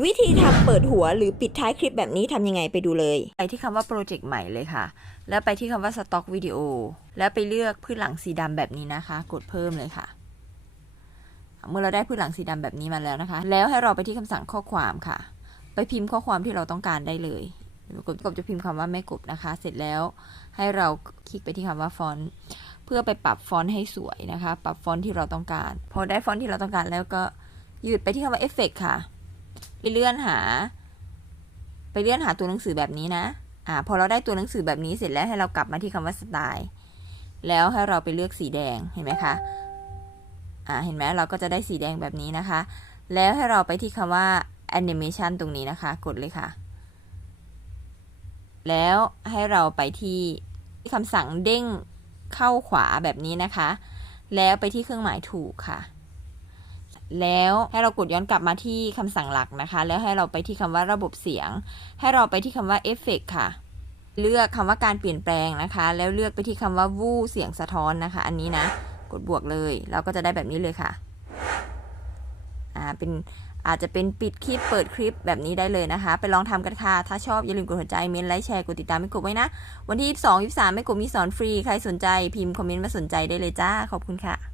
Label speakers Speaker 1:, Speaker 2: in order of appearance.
Speaker 1: วิธีทำเปิดหัวหรือปิดท้ายคลิปแบบนี้ทำยังไงไปดูเลย
Speaker 2: ไปที่คำว่าโปรเจกต์ใหม่เลยค่ะ แล้วไปที่คำว่าสต็อกวิดีโอแล้วไปเลือกพื้นหลังสีดำแบบนี้นะคะ กดเพิ่มเลยค่ะ เมื่อเราได้พื้นหลังสีดำแบบนี้มาแล้วนะคะ แล้วให้เราไปที่คำสั่งข้อความค่ะ ไปพิมพ์ข้อความที่เราต้องการได้เลยกบกบจะพิมพ์คำว่าแม่กบนะคะ เสร็จแล้วให้เราคลิกไปที่คำว่าฟอนต์เพื่อไปปรับฟอนต์ให้สวยนะคะ ปรับฟอนต์ที่เราต้องการ พอได้ฟอนต์ที่เราต้องการแล้วก็ยืดไปที่คำว่าเอฟเฟกค่ะ ไปเลื่อนหา ไปเลื่อนหาตัวหนังสือแบบนี้นะ อ่า พอเราได้ตัวหนังสือแบบนี้เสร็จแล้วให้เรากลับมาที่คำว่าสไตล์แล้วให้เราไปเลือกสีแดงเห็นไหมคะอ่าเห็นไหมเราก็จะได้สีแดงแบบนี้นะคะ แล้วให้เราไปที่คำว่า animation ตรงนี้นะคะ กดเลยค่ะ แล้วให้เราไปที่คำสั่งเด้งเข้าขวาแบบนี้นะคะ แล้วไปที่เครื่องหมายถูกค่ะ แล้วให้เรากดย้อนกลับมาที่คำสั่งหลักนะคะ แล้วให้เราไปที่คำว่าระบบเสียง ให้เราไปที่คำว่าเอฟเฟกค่ะ เลือกคำว่าการเปลี่ยนแปลงนะคะ แล้วเลือกไปที่คำว่าวูเสียงสะท้อนนะคะ อันนี้นะ กดบวกเลย เราก็จะได้แบบนี้เลยค่ะ อ่า เป็นอาจจะเป็นปิดคลิปเปิดคลิปแบบนี้ได้เลยนะคะ ไปลองทำกันค่ะ ถ้าชอบอย่าลืมกดหัวใจเมนไลค์แชร์กดติดตามไม่กดไว้นะ วันที่ 22 23 ไม่กดมีสอนฟรี ใครสนใจพิมพ์คอมเมนต์มาสนใจได้เลยจ้า ขอบคุณค่ะ